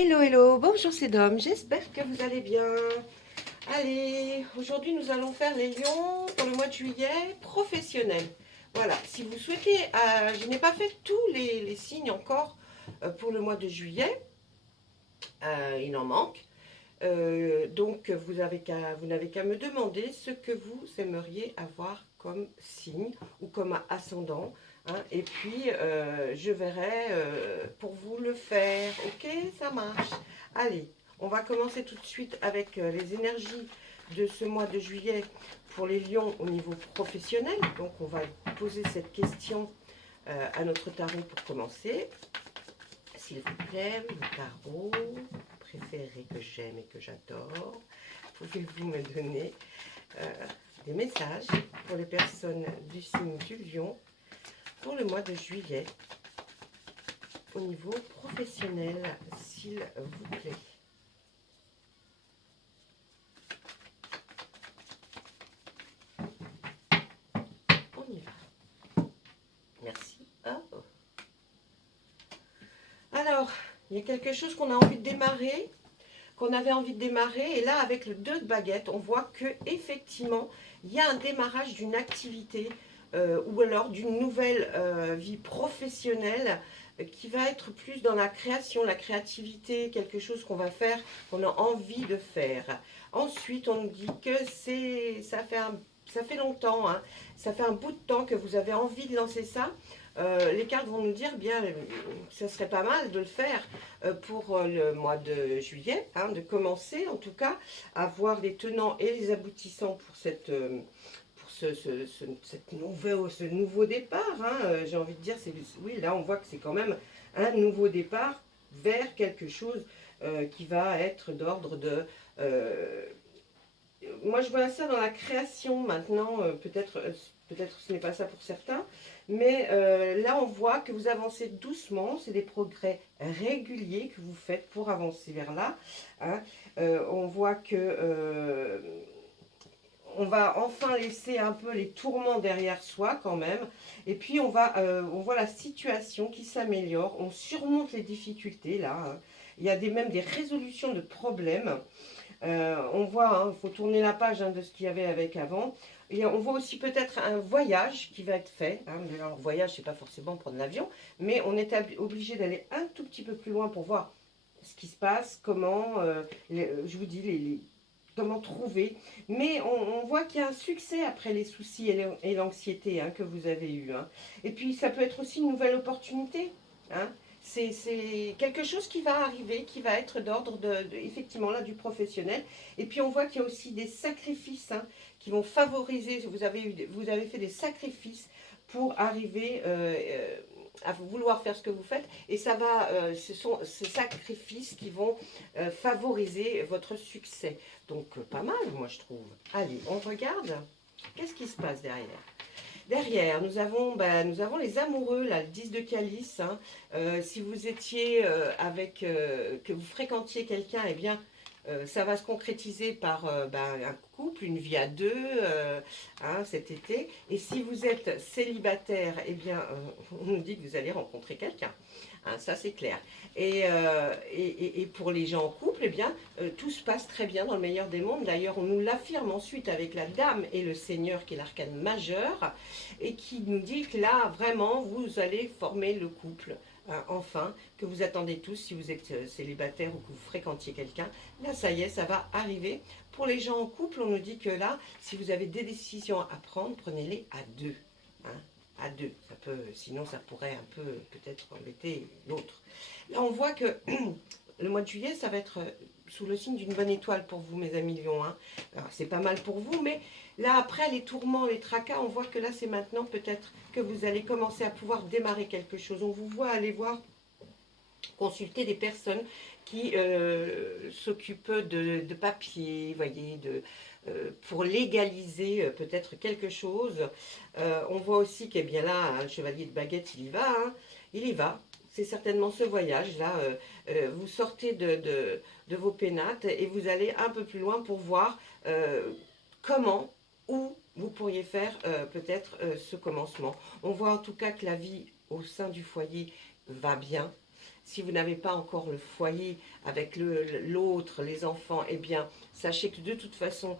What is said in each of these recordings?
Hello, hello, bonjour c'est Dom, j'espère que vous allez bien. Allez, aujourd'hui nous allons faire les lions pour le mois de juillet professionnel. Voilà, si vous souhaitez, je n'ai pas fait tous les signes encore pour le mois de juillet, il en manque. Donc vous n'avez qu'à me demander ce que vous aimeriez avoir comme signe ou comme ascendant, hein, et puis je verrai pour vous le faire. Ok, ça marche. Allez, on va commencer tout de suite avec les énergies de ce mois de juillet pour les lions au niveau professionnel. Donc on va poser cette question à notre tarot pour commencer. S'il vous plaît, le tarot préféré que j'aime et que j'adore, pouvez-vous me donner des messages pour les personnes du signe du lion pour le mois de juillet au niveau professionnel, s'il vous plaît. On y va. Merci. Oh. Alors, il y a quelque chose qu'on a envie de démarrer, qu'on avait envie de démarrer, et là avec le 2 de baguette, on voit que effectivement il y a un démarrage d'une activité ou alors d'une nouvelle vie professionnelle qui va être plus dans la création, la créativité, quelque chose qu'on va faire, qu'on a envie de faire. Ensuite, on nous dit que ça fait longtemps, hein, ça fait un bout de temps que vous avez envie de lancer ça. Les cartes vont nous dire bien, ça serait pas mal de le faire pour le mois de juillet, hein, de commencer en tout cas à voir les tenants et les aboutissants pour ce nouveau départ, hein. J'ai envie de dire, oui, là on voit que c'est quand même un nouveau départ vers quelque chose qui va être d'ordre de... moi je vois ça dans la création maintenant, peut-être ce n'est pas ça pour certains, mais là on voit que vous avancez doucement, c'est des progrès réguliers que vous faites pour avancer vers là, hein. On voit que on va enfin laisser un peu les tourments derrière soi quand même, et puis on voit la situation qui s'améliore, on surmonte les difficultés là, hein. Il y a même des résolutions de problèmes. On voit, il faut tourner la page, hein, de ce qu'il y avait avec avant. Et on voit aussi peut-être un voyage qui va être fait, hein. Alors, voyage, c'est pas forcément prendre l'avion, mais on est obligé d'aller un tout petit peu plus loin pour voir ce qui se passe, comment, je vous dis, comment trouver. Mais on voit qu'il y a un succès après les soucis et l'anxiété, hein, que vous avez eu, hein. Et puis, ça peut être aussi une nouvelle opportunité, hein. C'est quelque chose qui va arriver, qui va être d'ordre effectivement là du professionnel. Et puis on voit qu'il y a aussi des sacrifices, hein, qui vont favoriser. Vous avez fait des sacrifices pour arriver à vouloir faire ce que vous faites. Et ce sont ces sacrifices qui vont favoriser votre succès. Donc pas mal, moi je trouve. Allez, on regarde. Qu'est-ce qui se passe derrière? Derrière, nous avons les amoureux, là, le 10 de calice, hein. Si vous étiez que vous fréquentiez quelqu'un, eh bien, ça va se concrétiser par un couple, une vie à deux, hein, cet été. Et si vous êtes célibataire, eh bien, on nous dit que vous allez rencontrer quelqu'un. Hein, ça, c'est clair. Et pour les gens en couple, eh bien, tout se passe très bien dans le meilleur des mondes. D'ailleurs, on nous l'affirme ensuite avec la dame et le seigneur, qui est l'arcane majeur, et qui nous dit que là, vraiment, vous allez former le couple. Hein, enfin, que vous attendez tous si vous êtes célibataire ou que vous fréquentiez quelqu'un. Là, ça y est, ça va arriver. Pour les gens en couple, on nous dit que là, si vous avez des décisions à prendre, prenez-les à deux. Hein, à deux. Sinon, ça pourrait un peu peut-être embêter l'autre. Là, on voit que le mois de juillet, ça va être sous le signe d'une bonne étoile pour vous, mes amis lions, hein. Alors, c'est pas mal pour vous, mais là, après les tourments, les tracas, on voit que là, c'est maintenant peut-être que vous allez commencer à pouvoir démarrer quelque chose. On vous voit aller voir, consulter des personnes qui s'occupent de papier, voyez, pour légaliser peut-être quelque chose. On voit aussi qu'il est bien là, un chevalier de baguette, il y va, hein, il y va. C'est certainement ce voyage-là. Vous sortez de vos pénates et vous allez un peu plus loin pour voir comment, où vous pourriez faire peut-être ce commencement. On voit en tout cas que la vie au sein du foyer va bien. Si vous n'avez pas encore le foyer avec l'autre, les enfants, eh bien, sachez que de toute façon,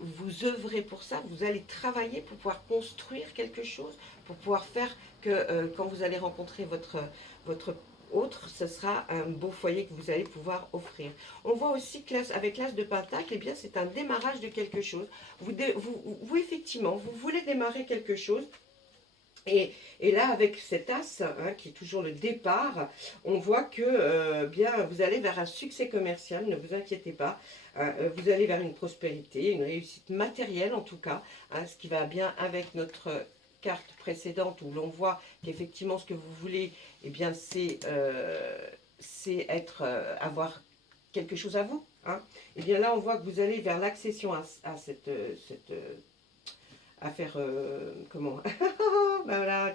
vous œuvrez pour ça, vous allez travailler pour pouvoir construire quelque chose, pour pouvoir faire que quand vous allez rencontrer votre autre, ce sera un beau foyer que vous allez pouvoir offrir. On voit aussi que avec l'as de Pentacle, eh bien, c'est un démarrage de quelque chose. Effectivement, vous voulez démarrer quelque chose. Et là, avec cet as, hein, qui est toujours le départ, on voit que bien, vous allez vers un succès commercial, ne vous inquiétez pas. Vous allez vers une prospérité, une réussite matérielle en tout cas, hein, ce qui va bien avec notre carte précédente où l'on voit qu'effectivement ce que vous voulez, eh bien, c'est avoir quelque chose à vous. Hein. Et bien là, on voit que vous allez vers l'accession à à faire comment voilà,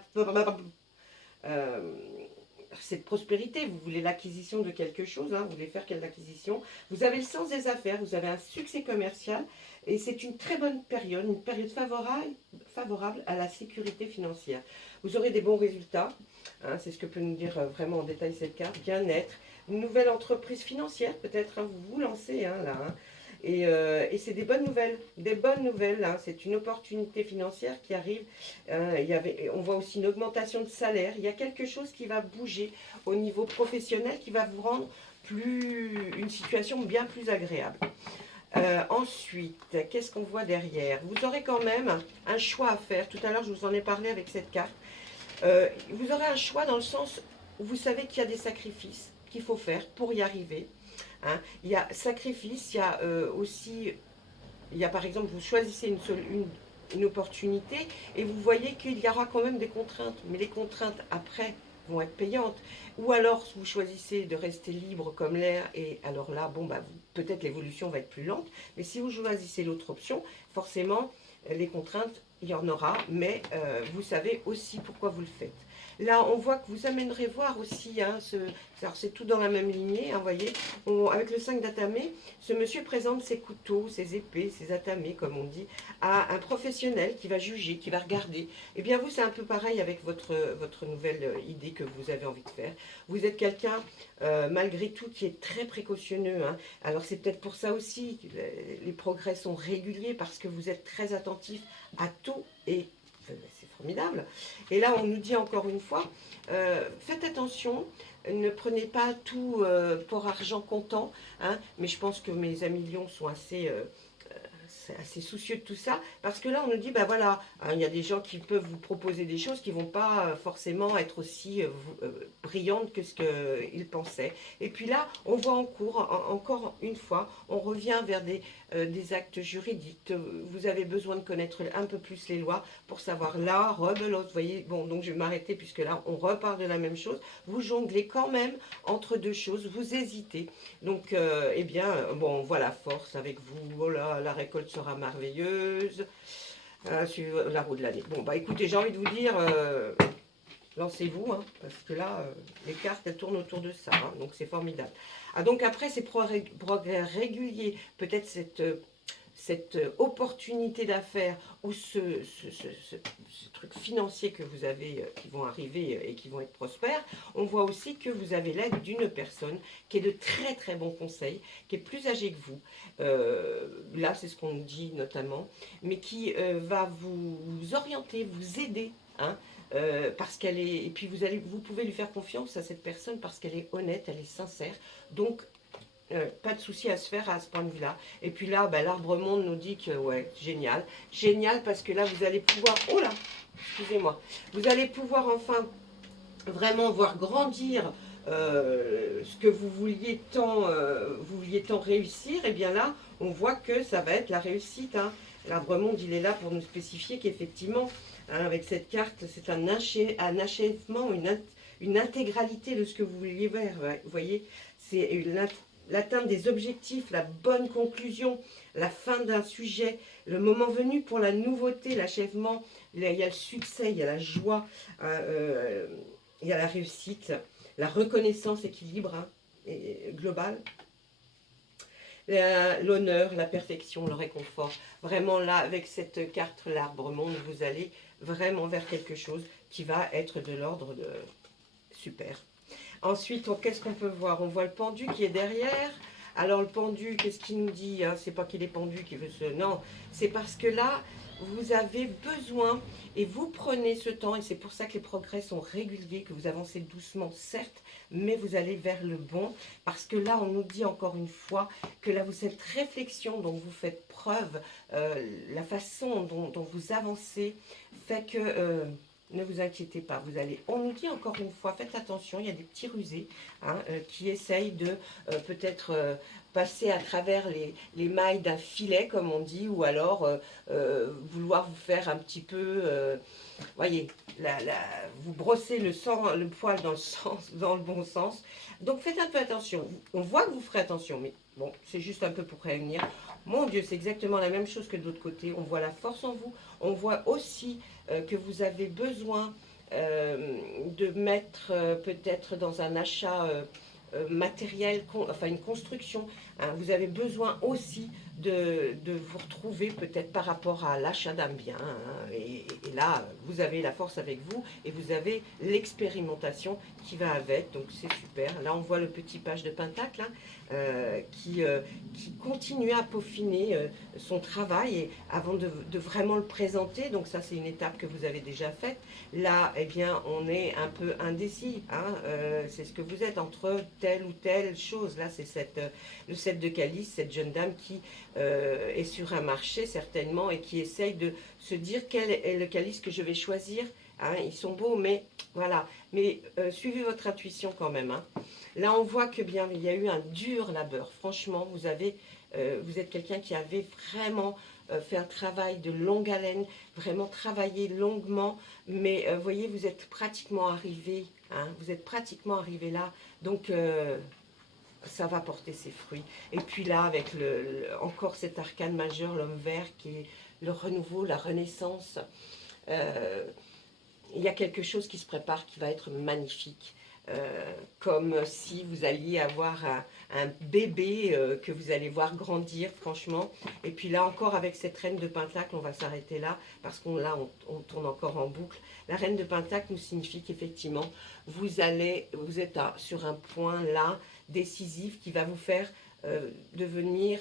cette prospérité, vous voulez l'acquisition de quelque chose, hein, vous voulez faire quelle acquisition, vous avez le sens des affaires, vous avez un succès commercial et c'est une très bonne période, une période favorable à la sécurité financière. Vous aurez des bons résultats, hein, c'est ce que peut nous dire vraiment en détail cette carte, bien-être, une nouvelle entreprise financière peut-être, hein, vous vous lancez hein, là, hein. Et c'est des bonnes nouvelles, hein. C'est une opportunité financière qui arrive. On voit aussi une augmentation de salaire. Il y a quelque chose qui va bouger au niveau professionnel qui va vous rendre une situation bien plus agréable. Ensuite, qu'est-ce qu'on voit derrière? Vous aurez quand même un choix à faire. Tout à l'heure, je vous en ai parlé avec cette carte. Vous aurez un choix dans le sens où vous savez qu'il y a des sacrifices qu'il faut faire pour y arriver. Hein. Il y a sacrifice, il y a aussi, il y a par exemple, vous choisissez une opportunité et vous voyez qu'il y aura quand même des contraintes, mais les contraintes après vont être payantes. Ou alors vous choisissez de rester libre comme l'air et alors là, bon, bah, peut-être l'évolution va être plus lente, mais si vous choisissez l'autre option, forcément, les contraintes, il y en aura, mais vous savez aussi pourquoi vous le faites. Là, on voit que vous amènerez voir aussi, hein, alors c'est tout dans la même lignée, hein, voyez, avec le 5 d'atamé, ce monsieur présente ses couteaux, ses épées, ses atamés, comme on dit, à un professionnel qui va juger, qui va regarder. Eh bien, vous, c'est un peu pareil avec votre nouvelle idée que vous avez envie de faire. Vous êtes quelqu'un, malgré tout, qui est très précautionneux. Hein. Alors, c'est peut-être pour ça aussi que les progrès sont réguliers, parce que vous êtes très attentif à tout et c'est formidable. Et là, on nous dit encore une fois, faites attention, ne prenez pas tout pour argent comptant, hein, mais je pense que mes amis lions sont assez soucieux de tout ça, parce que là on nous dit, ben voilà, hein, il y a des gens qui peuvent vous proposer des choses qui ne vont pas forcément être aussi brillantes que ce qu'ils pensaient. Et puis là, on voit encore une fois, on revient vers des actes juridiques. Vous avez besoin de connaître un peu plus les lois pour savoir là, rebelote, vous voyez, bon, donc je vais m'arrêter puisque là, on repart de la même chose. Vous jonglez quand même entre deux choses, vous hésitez. Donc, eh bien, bon, voilà, force avec vous, oh là, la récolte sera merveilleuse, sur la roue de l'année. Bon, bah écoutez, j'ai envie de vous dire, lancez-vous, hein, parce que là, les cartes, elles tournent autour de ça, hein, donc c'est formidable. Ah, donc après, ces progrès réguliers, peut-être cette opportunité d'affaires ou ce truc financier que vous avez, qui vont arriver et qui vont être prospères, on voit aussi que vous avez l'aide d'une personne qui est de très très bons conseils, qui est plus âgée que vous, là c'est ce qu'on nous dit notamment, mais qui va vous orienter, vous aider, hein, parce qu'elle est, et puis vous pouvez lui faire confiance à cette personne parce qu'elle est honnête, elle est sincère, donc pas de souci à se faire à ce point de vue-là. Et puis là, bah, l'arbre monde nous dit que, ouais, génial. Génial parce que là, vous allez pouvoir... Oh là, excusez-moi. Vous allez pouvoir enfin vraiment voir grandir ce que vous vouliez tant réussir. Et bien là, on voit que ça va être la réussite. Hein. L'arbre monde, il est là pour nous spécifier qu'effectivement, hein, avec cette carte, c'est un achèvement, une intégralité de ce que vous vouliez faire. Vous voyez, c'est l'atteinte des objectifs, la bonne conclusion, la fin d'un sujet, le moment venu pour la nouveauté, l'achèvement, il y a le succès, il y a la joie, il y a la réussite, la reconnaissance, équilibre, hein, global, l'honneur, la perfection, le réconfort. Vraiment là, avec cette carte, l'arbre monde, vous allez vraiment vers quelque chose qui va être de l'ordre de super. Ensuite, qu'est-ce qu'on peut voir? On voit le pendu qui est derrière. Alors le pendu, qu'est-ce qu'il nous dit, hein? C'est pas qu'il est pendu qui veut se... Non, c'est parce que là, vous avez besoin et vous prenez ce temps. Et c'est pour ça que les progrès sont réguliers, que vous avancez doucement, certes, mais vous allez vers le bon. Parce que là, on nous dit encore une fois que là, cette réflexion dont vous faites preuve, la façon dont vous avancez, fait que... ne vous inquiétez pas, vous allez. On nous dit encore une fois, faites attention, il y a des petits rusés hein, qui essayent de peut-être passer à travers les mailles d'un filet, comme on dit, ou alors vouloir vous faire un petit peu, voyez, vous brossez le poil dans le bon sens. Donc faites un peu attention. On voit que vous ferez attention, mais bon, c'est juste un peu pour prévenir. Mon Dieu, c'est exactement la même chose que de l'autre côté. On voit la force en vous. On voit aussi que vous avez besoin de mettre peut-être dans un achat matériel, enfin une construction. Hein. Vous avez besoin aussi de vous retrouver peut-être par rapport à l'achat d'un bien. Hein. Et là, vous avez la force avec vous et vous avez l'expérimentation qui va avec. Donc c'est super. Là, on voit le petit page de Pentacle hein, qui continue à peaufiner son travail et avant de vraiment le présenter. Donc ça, c'est une étape que vous avez déjà faite. Là, eh bien, on est un peu indécis. Hein, c'est ce que vous êtes entre telle ou telle chose. Là, c'est le 7 de calice, cette jeune dame qui est sur un marché certainement et qui essaye de se dire quel est le calice que je vais choisir. Hein, ils sont beaux, mais voilà. Mais suivez votre intuition quand même. Hein. Là, on voit que bien, il y a eu un dur labeur. Franchement, vous êtes quelqu'un qui avait vraiment fait un travail de longue haleine, vraiment travaillé longuement. Mais vous voyez, vous êtes pratiquement arrivé. Hein, vous êtes pratiquement arrivé là. Donc, ça va porter ses fruits. Et puis là, avec encore cet arcane majeur, l'homme vert, qui est le renouveau, la renaissance. Il y a quelque chose qui se prépare qui va être magnifique. Comme si vous alliez avoir un bébé que vous allez voir grandir, franchement. Et puis là encore, avec cette reine de Pentacle, on va s'arrêter là, parce qu'on on tourne encore en boucle. La reine de Pentacle nous signifie qu'effectivement, vous êtes sur un point là, décisif, qui va vous faire devenir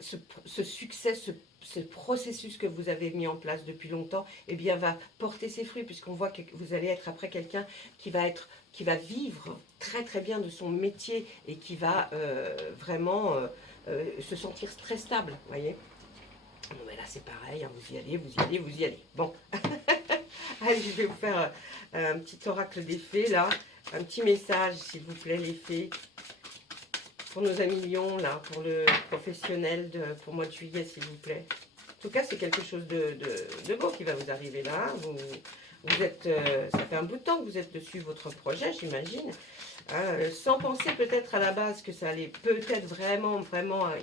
ce succès, ce processus que vous avez mis en place depuis longtemps, eh bien, va porter ses fruits, puisqu'on voit que vous allez être après quelqu'un qui va vivre très très bien de son métier et qui va vraiment se sentir très stable, voyez. Bon, mais là c'est pareil, hein, vous y allez, vous y allez, vous y allez. Bon, allez, je vais vous faire un petit oracle des fées là, un petit message s'il vous plaît les fées. Pour nos amis Lion, là, pour le professionnel, pour le mois de juillet, s'il vous plaît. En tout cas, c'est quelque chose de beau qui va vous arriver là. Vous êtes, ça fait un bout de temps que vous êtes dessus votre projet, j'imagine. Hein, sans penser peut-être à la base que ça allait peut-être vraiment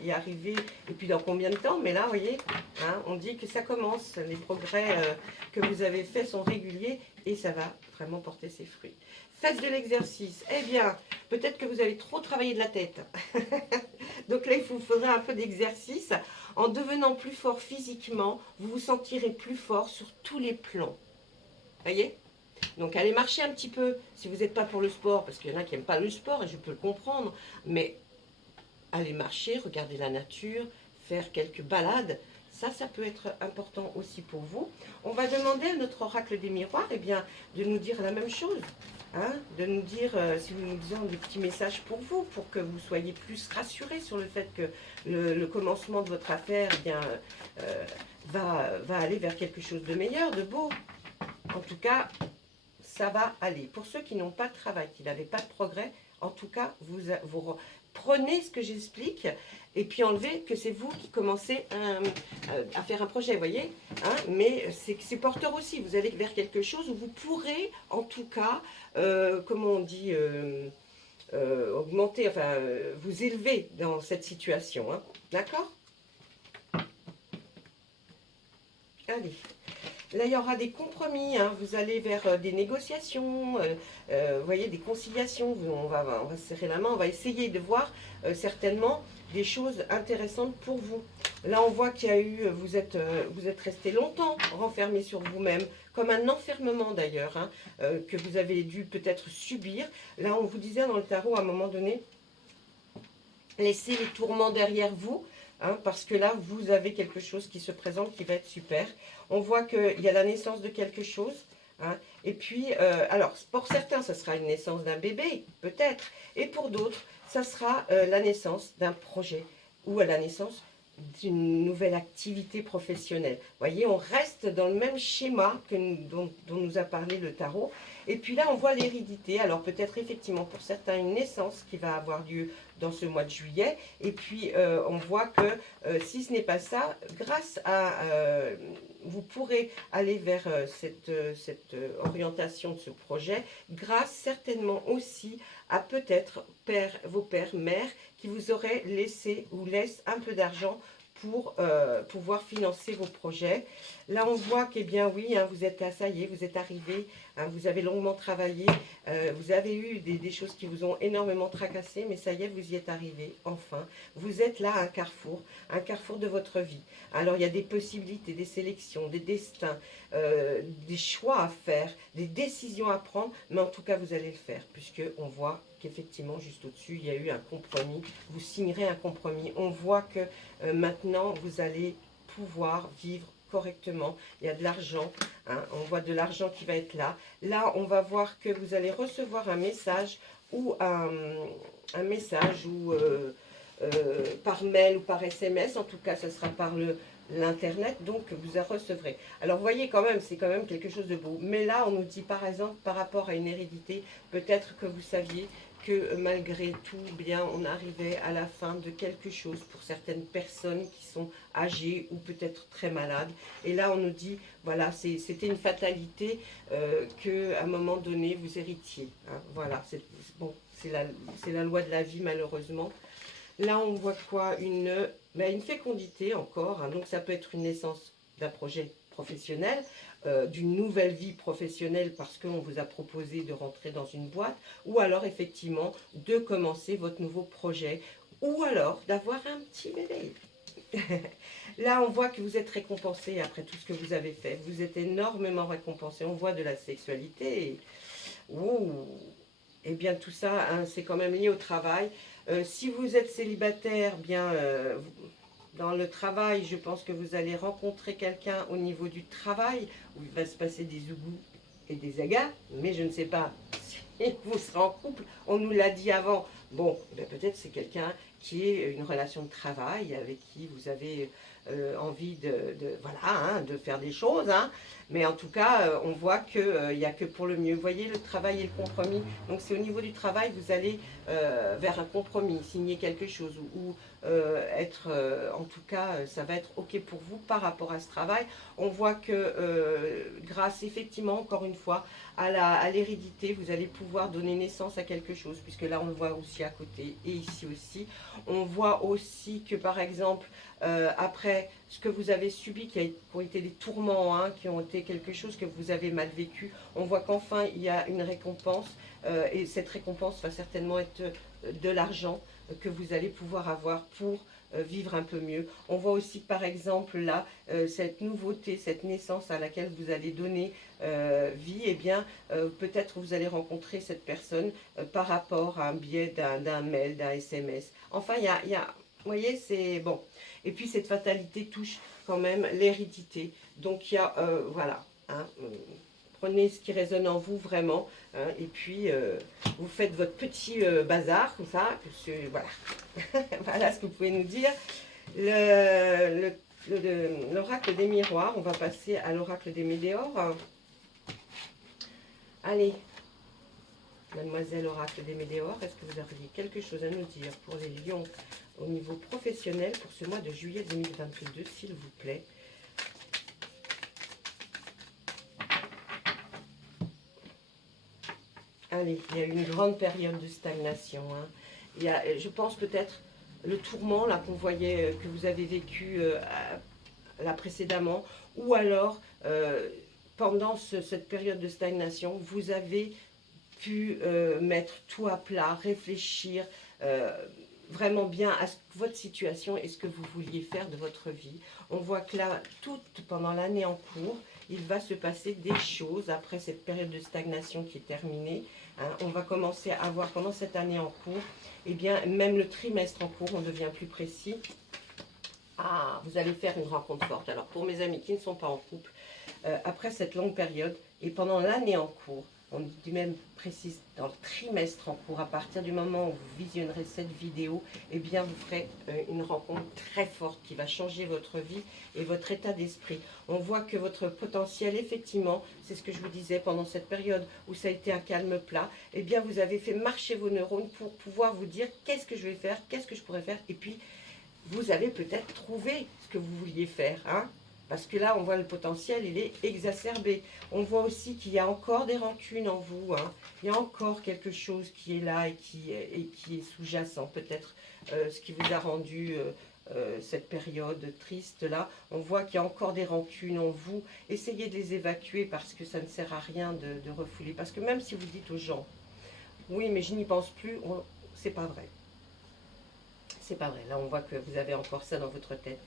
y arriver. Et puis dans combien de temps? Mais là, vous voyez, hein, on dit que ça commence. Les progrès que vous avez faits sont réguliers et ça va vraiment porter ses fruits. Faites de l'exercice. Eh bien, peut-être que vous avez trop travaillé de la tête. Donc là, il vous faudra un peu d'exercice. En devenant plus fort physiquement, vous vous sentirez plus fort sur tous les plans. Voyez? Donc allez marcher un petit peu, si vous n'êtes pas pour le sport, parce qu'il y en a qui n'aiment pas le sport, et je peux le comprendre, mais allez marcher, regarder la nature, faire quelques balades, ça peut être important aussi pour vous. On va demander à notre oracle des miroirs, eh bien, de nous dire la même chose. Hein, de nous dire, si nous nous disons des petits messages pour vous, pour que vous soyez plus rassurés sur le fait que le commencement de votre affaire eh bien, va aller vers quelque chose de meilleur, de beau. En tout cas, ça va aller. Pour ceux qui n'ont pas de travail, qui n'avaient pas de progrès, en tout cas, vous prenez ce que j'explique et puis enlevez que c'est vous qui commencez à faire un projet, vous voyez, hein, mais c'est porteur aussi. Vous allez vers quelque chose où vous pourrez, en tout cas, comment on dit, augmenter, enfin, vous élever dans cette situation. Hein, d'accord? Allez. Là, il y aura des compromis, hein. Vous allez vers des négociations, vous voyez, des conciliations. On va se serrer la main, on va essayer de voir certainement des choses intéressantes pour vous. Là, on voit qu'il y a eu, vous êtes resté longtemps renfermé sur vous-même, comme un enfermement d'ailleurs, hein, que vous avez dû peut-être subir. Là, on vous disait dans le tarot, à un moment donné, laissez les tourments derrière vous, hein, parce que là, vous avez quelque chose qui se présente qui va être super. On voit qu'il y a la naissance de quelque chose. Hein, et puis, alors, pour certains, ça sera une naissance d'un bébé, peut-être. Et pour d'autres, ça sera la naissance d'un projet ou à la naissance d'une nouvelle activité professionnelle. Vous voyez, on reste dans le même schéma dont nous a parlé le tarot. Et puis là, on voit l'hérédité. Alors peut-être effectivement pour certains une naissance qui va avoir lieu dans ce mois de juillet. Et puis on voit que si ce n'est pas ça, grâce à... vous pourrez aller vers cette orientation de ce projet, grâce certainement aussi à peut-être vos pères, mères, qui vous auraient laissé ou laissent un peu d'argent pour pouvoir financer vos projets. Là, on voit que, eh bien oui, hein, vous êtes là, ça y est, vous êtes arrivé, hein, vous avez longuement travaillé, vous avez eu des choses qui vous ont énormément tracassé, mais ça y est, vous y êtes arrivé, enfin. Vous êtes là à un carrefour de votre vie. Alors, il y a des possibilités, des sélections, des destins, des choix à faire, des décisions à prendre, mais en tout cas, vous allez le faire, puisqu'on voit qu'effectivement, juste au-dessus, il y a eu un compromis. Vous signerez un compromis. On voit que maintenant, vous allez pouvoir vivre correctement. Il y a de l'argent. Hein, on voit de l'argent qui va être là. Là, on va voir que vous allez recevoir un message ou un message ou par mail ou par SMS. En tout cas, ça sera par l'internet, donc vous en recevrez. Alors vous voyez quand même, c'est quand même quelque chose de beau. Mais là, on nous dit par exemple, par rapport à une hérédité, peut-être que vous saviez que malgré tout, bien, on arrivait à la fin de quelque chose pour certaines personnes qui sont âgées ou peut-être très malades. Et là, on nous dit, voilà, c'était une fatalité qu'à un moment donné, vous héritiez. Hein, voilà, bon, c'est la loi de la vie, malheureusement. Là, on voit quoi? Une fécondité encore. Hein, donc, ça peut être une naissance d'un projet professionnel, d'une nouvelle vie professionnelle parce qu'on vous a proposé de rentrer dans une boîte, ou alors effectivement de commencer votre nouveau projet, ou alors d'avoir un petit bébé. Là, on voit que vous êtes récompensé après tout ce que vous avez fait. Vous êtes énormément récompensé. On voit de la sexualité. Et... ouh. Et bien tout ça, hein, c'est quand même lié au travail. Si vous êtes célibataire, bien dans le travail, je pense que vous allez rencontrer quelqu'un au niveau du travail où il va se passer des zougous et des agas, mais je ne sais pas si vous serez en couple. On nous l'a dit avant. Bon, ben peut-être c'est quelqu'un qui est une relation de travail avec qui vous avez envie voilà, hein, de faire des choses. Hein. Mais en tout cas, on voit qu'il n'y a que pour le mieux. Vous voyez, le travail et le compromis. Donc c'est au niveau du travail, vous allez vers un compromis, signer quelque chose ou être, en tout cas, ça va être OK pour vous par rapport à ce travail. On voit que grâce effectivement, encore une fois, à l'hérédité, vous allez pouvoir donner naissance à quelque chose, puisque là on le voit aussi à côté et ici aussi. On voit aussi que par exemple, après ce que vous avez subi, qui ont été des tourments, hein, qui ont été quelque chose que vous avez mal vécu, on voit qu'enfin il y a une récompense, et cette récompense va certainement être de l'argent que vous allez pouvoir avoir pour vivre un peu mieux. On voit aussi par exemple là, cette nouveauté, cette naissance à laquelle vous allez donner vie, et bien peut-être vous allez rencontrer cette personne par rapport à un biais d'un mail, d'un SMS. Enfin, il y a vous voyez, c'est bon. Et puis cette fatalité touche quand même l'hérédité. Donc il y a, voilà, hein, prenez ce qui résonne en vous vraiment, hein, et puis vous faites votre petit bazar comme ça. Voilà, voilà ce que vous pouvez nous dire. L'oracle des miroirs, on va passer à l'oracle des météores. Allez, mademoiselle oracle des météores, est-ce que vous auriez quelque chose à nous dire pour les lions au niveau professionnel pour ce mois de juillet 2022, s'il vous plaît? Allez, il y a eu une grande période de stagnation. Hein. Il y a, je pense peut-être le tourment là qu'on voyait, que vous avez vécu là précédemment, ou alors pendant cette période de stagnation, vous avez pu mettre tout à plat, réfléchir, vraiment bien à votre situation et ce que vous vouliez faire de votre vie. On voit que là, tout pendant l'année en cours, il va se passer des choses après cette période de stagnation qui est terminée. Hein. On va commencer à voir pendant cette année en cours, et bien même le trimestre en cours, on devient plus précis. Ah, vous allez faire une rencontre forte. Alors pour mes amis qui ne sont pas en couple, après cette longue période et pendant l'année en cours, on dit même précise dans le trimestre en cours, à partir du moment où vous visionnerez cette vidéo, eh bien vous ferez une rencontre très forte qui va changer votre vie et votre état d'esprit. On voit que votre potentiel, effectivement, c'est ce que je vous disais pendant cette période où ça a été un calme plat, eh bien vous avez fait marcher vos neurones pour pouvoir vous dire qu'est-ce que je vais faire, qu'est-ce que je pourrais faire, et puis vous avez peut-être trouvé ce que vous vouliez faire, hein. Parce que là, on voit le potentiel, il est exacerbé. On voit aussi qu'il y a encore des rancunes en vous. Hein. Il y a encore quelque chose qui est là et qui est sous-jacent. Peut-être ce qui vous a rendu cette période triste là. On voit qu'il y a encore des rancunes en vous. Essayez de les évacuer parce que ça ne sert à rien de refouler. Parce que même si vous dites aux gens, oui, mais je n'y pense plus, c'est pas vrai. C'est pas vrai. Là, on voit que vous avez encore ça dans votre tête.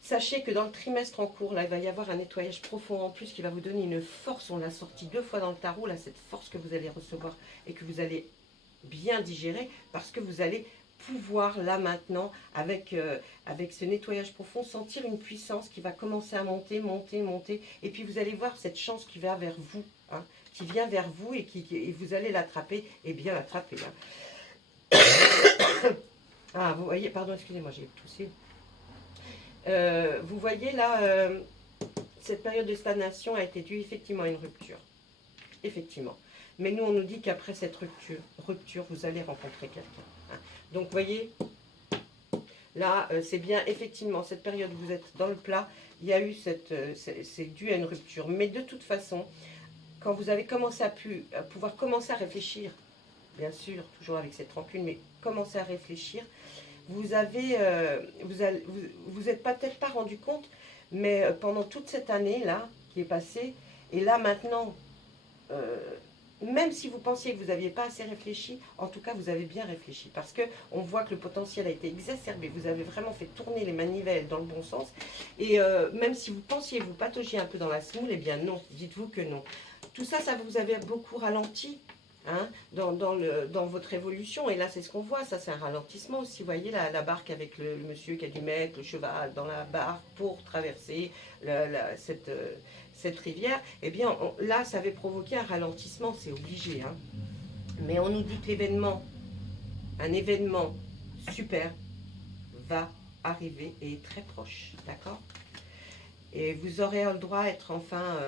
Sachez que dans le trimestre en cours, là, il va y avoir un nettoyage profond en plus qui va vous donner une force. On l'a sorti 2 fois dans le tarot, là, cette force que vous allez recevoir et que vous allez bien digérer parce que vous allez pouvoir, là, maintenant, avec ce nettoyage profond, sentir une puissance qui va commencer à monter, monter, monter. Et puis, vous allez voir cette chance qui va vers vous, hein, qui vient vers vous et vous allez l'attraper et bien l'attraper. Hein. Ah, vous voyez, pardon, excusez-moi, j'ai toussé. Vous voyez là, cette période de stagnation a été due effectivement à une rupture. Effectivement. Mais nous, on nous dit qu'après cette rupture, vous allez rencontrer quelqu'un. Hein. Donc, vous voyez, là, c'est bien, effectivement, cette période où vous êtes dans le plat, il y a eu c'est dû à une rupture. Mais de toute façon, quand vous avez commencé à pouvoir commencer à réfléchir, bien sûr, toujours avec cette rancune, mais commencer à réfléchir, vous avez, vous êtes peut-être pas rendu compte, mais pendant toute cette année-là qui est passée, et là maintenant, même si vous pensiez que vous n'aviez pas assez réfléchi, en tout cas vous avez bien réfléchi, parce que on voit que le potentiel a été exacerbé, vous avez vraiment fait tourner les manivelles dans le bon sens, et même si vous pensiez vous pataugiez un peu dans la semoule, eh bien non, dites-vous que non. Tout ça, ça vous avait beaucoup ralenti. Hein, dans votre évolution, et là c'est ce qu'on voit, ça c'est un ralentissement aussi, vous voyez la barque avec le monsieur qui a dû mettre le cheval dans la barque pour traverser cette rivière, et bien là ça avait provoqué un ralentissement, c'est obligé, hein. Mais on nous dit que un événement super va arriver et est très proche, d'accord? Et vous aurez le droit à être enfin,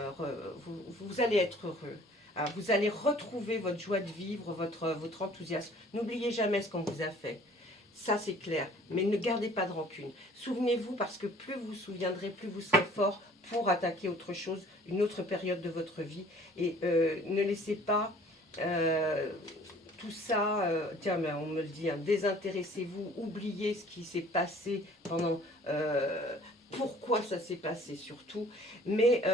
vous allez être heureux. Alors, vous allez retrouver votre joie de vivre, votre enthousiasme. N'oubliez jamais ce qu'on vous a fait. Ça, c'est clair. Mais ne gardez pas de rancune. Souvenez-vous, parce que plus vous vous souviendrez, plus vous serez fort pour attaquer autre chose, une autre période de votre vie. Et ne laissez pas tout ça, tiens, mais on me le dit, hein, désintéressez-vous, oubliez ce qui s'est passé pendant... pourquoi ça s'est passé surtout, mais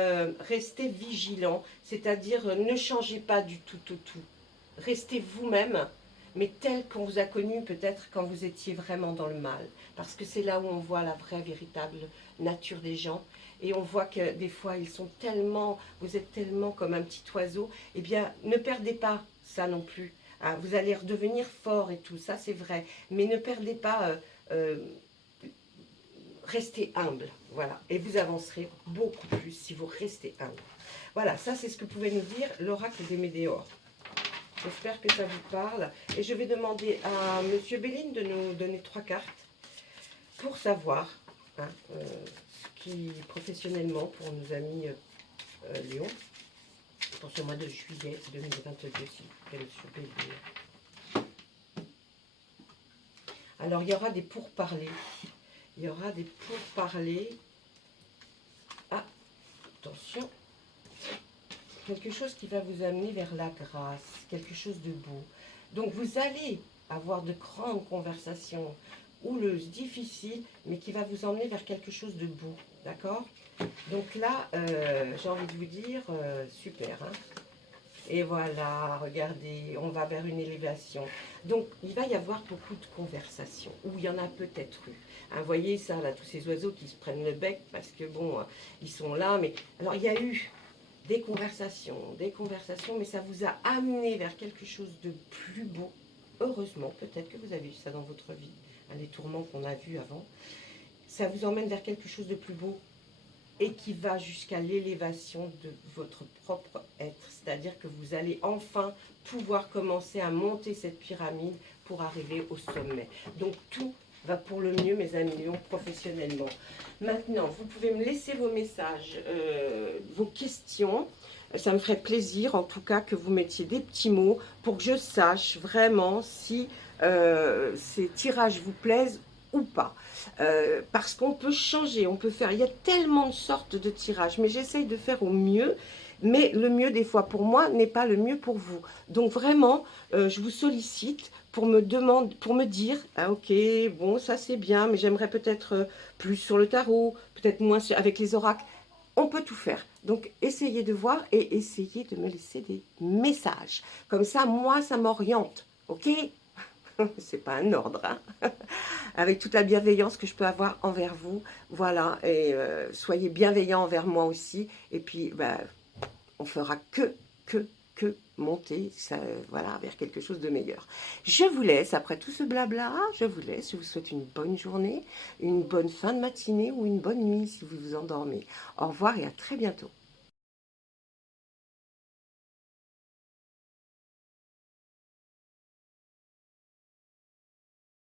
restez vigilant, c'est-à-dire ne changez pas du tout au tout. Restez vous-même, mais tel qu'on vous a connu peut-être quand vous étiez vraiment dans le mal. Parce que c'est là où on voit la vraie, véritable nature des gens. Et on voit que des fois, ils sont tellement, vous êtes tellement comme un petit oiseau. Eh bien, ne perdez pas ça non plus. Hein, vous allez redevenir fort et tout, ça c'est vrai. Mais ne perdez pas... restez humble, voilà, et vous avancerez beaucoup plus si vous restez humble. Voilà, ça c'est ce que pouvait nous dire l'oracle des Médéors. J'espère que ça vous parle. Et je vais demander à Monsieur Béline de nous donner 3 cartes pour savoir, hein, ce qui, professionnellement, pour nos amis Léon, pour ce mois de juillet 2022, s'il vous plaît, Monsieur Béline. Alors, il y aura des pourparlers. Il y aura des pourparlers. Ah, attention. Quelque chose qui va vous amener vers la grâce. Quelque chose de beau. Donc, vous allez avoir de grandes conversations houleuses, difficiles, mais qui va vous emmener vers quelque chose de beau. D'accord? Donc là, j'ai envie de vous dire, super. Hein, Et voilà, regardez, on va vers une élévation. Donc, il va y avoir beaucoup de conversations, ou il y en a peut-être eu. Hein, vous voyez ça, là, tous ces oiseaux qui se prennent le bec, parce que bon, ils sont là. Mais alors, il y a eu des conversations, mais ça vous a amené vers quelque chose de plus beau. Heureusement, peut-être que vous avez eu ça dans votre vie, hein, les tourments qu'on a vus avant. Ça vous emmène vers quelque chose de plus beau et qui va jusqu'à l'élévation de votre propre être. C'est-à-dire que vous allez enfin pouvoir commencer à monter cette pyramide pour arriver au sommet. Donc tout va pour le mieux, mes amis, professionnellement. Maintenant, vous pouvez me laisser vos messages, vos questions. Ça me ferait plaisir, en tout cas, que vous mettiez des petits mots pour que je sache vraiment si ces tirages vous plaisent ou pas. Parce qu'on peut changer, on peut faire, il y a tellement de sortes de tirages, mais j'essaye de faire au mieux, mais le mieux des fois pour moi n'est pas le mieux pour vous. Donc vraiment, je vous sollicite pour me dire, ah ok, bon ça c'est bien, mais j'aimerais peut-être plus sur le tarot, peut-être moins avec les oracles. On peut tout faire. Donc essayez de voir et essayez de me laisser des messages. Comme ça, moi, ça m'oriente, ok? C'est pas un ordre, hein. Avec toute la bienveillance que je peux avoir envers vous, voilà, et soyez bienveillants envers moi aussi, et puis bah, on fera que monter, ça, voilà, vers quelque chose de meilleur. Je vous laisse, après tout ce blabla, je vous laisse, je vous souhaite une bonne journée, une bonne fin de matinée ou une bonne nuit si vous vous endormez. Au revoir et à très bientôt.